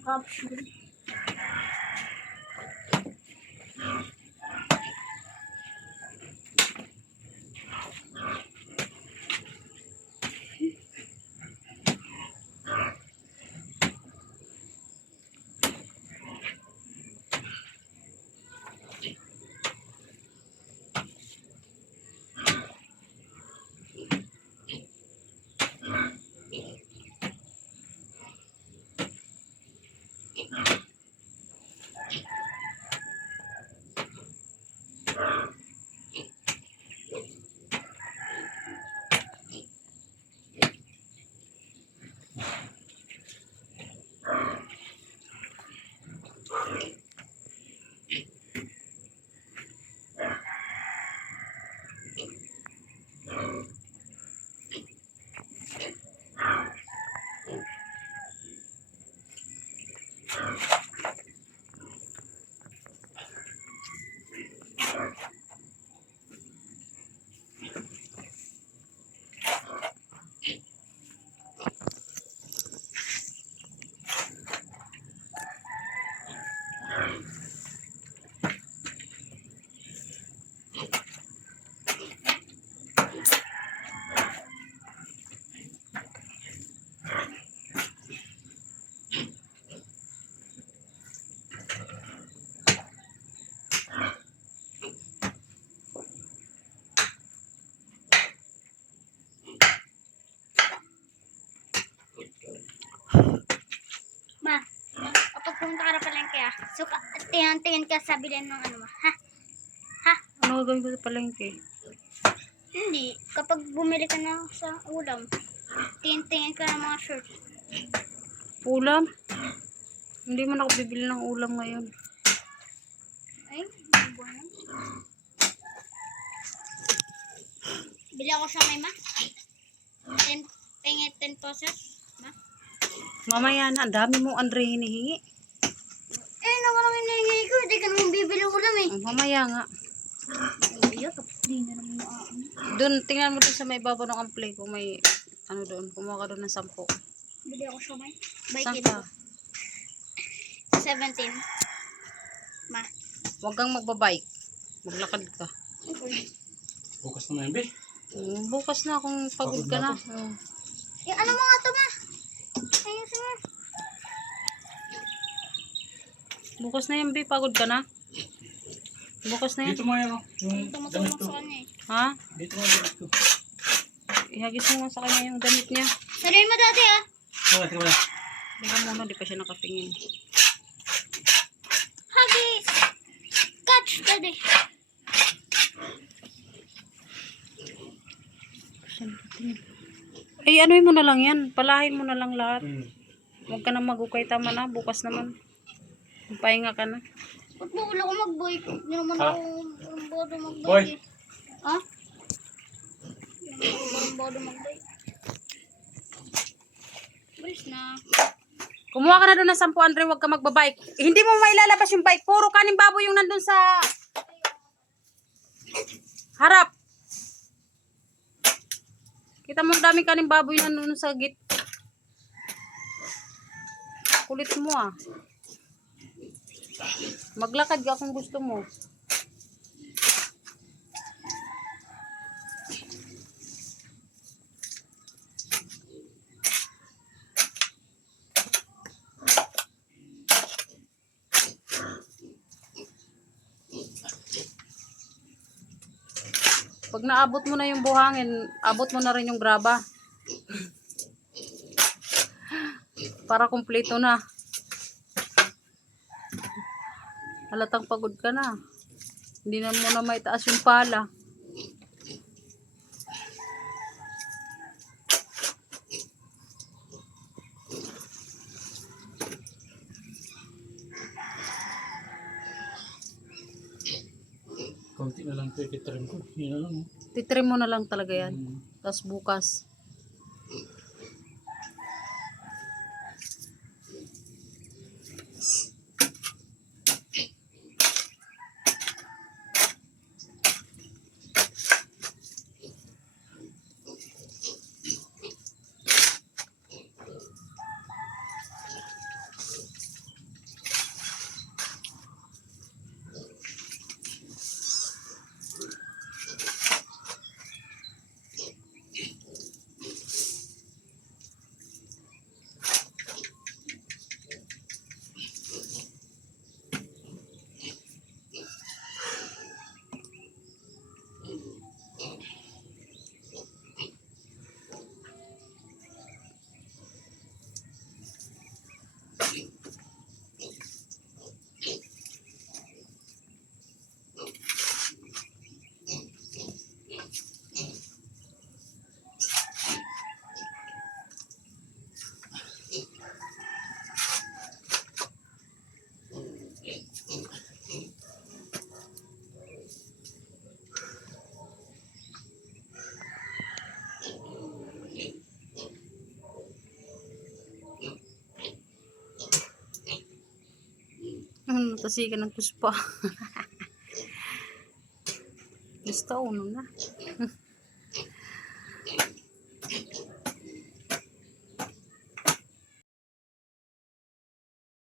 yung capsule. Ma, kapag pumunta ka na palengke so tingin ka sa bilhin ng ano ma, ha? Ha? Ano gagawin ko sa palengke? Hindi, kapag bumili ka na sa ulam, tingin ka ng mga shirt. Ulam? Hindi man ako bibili ng ulam ngayon. Ay, buwan. Bili ako sa may ma. 10 pesos, ma. Mamaya na, ang dami mong Andre hinihingi. Eh, naman hinihingi ko, hindi ka naman bibili ulam eh. Mamaya nga. Ay, tapos di na naman maaano. Doon, tingnan mo doon sa may baba ng ampli kung may ano doon. Kumuha ka doon ng 10. Bili ako sa may. Saan Bike ka? 17. Ma. Huwag kang magbabike. Maglakad ka. Okay. Bukas na yan, be. Bukas na kung pagod ka na. Eh, ano mga to ma? Ayusin mo. Bukas na yan, Bi. Pagod ka na? Bukas na yan. Dito mo yan, oh. Yung Tumutulong damit ko. sa kanya eh. Ha? Dito mo yung damit ko. Ihagis mo nga sa kanya yung damit niya. Sabihin mo dati ah. Teka muna. Teka muna, di pa siya nakatingin. Huggies! Catch daddy. Ay, anuin mo na lang yan. Palahin mo na lang lahat. Hmm. Huwag ka na magukay. Tama na. Bukas naman. Pahinga ka na. Ba't ba wala ko mag-bike? Hindi naman Ha? ako bodo Boy. mag-bike eh. Ha? Hindi naman ako bodo mag-bike. Bilis na. Kumuha ka na doon ng 10, Andre. Huwag ka magbabike. Eh, hindi mo mailalabas yung bike. Puro kanin baboy yung nandun sa harap. Kita mo ang daming kanin baboy na nandun sa git. Kulit mo ah. Maglakad ka kung gusto mo. Pag naabot mo na yung buhangin, abot mo na rin yung graba. Para kumpleto na. Halatang pagod ka na. Hindi na mo na maitaas yung pala. Konti na lang ito ikitrim ko. Yun na lang. Oh. Titrim mo na lang talaga yan. Tapos bukas. Matasikan ng kuspa. Gusto, uno na.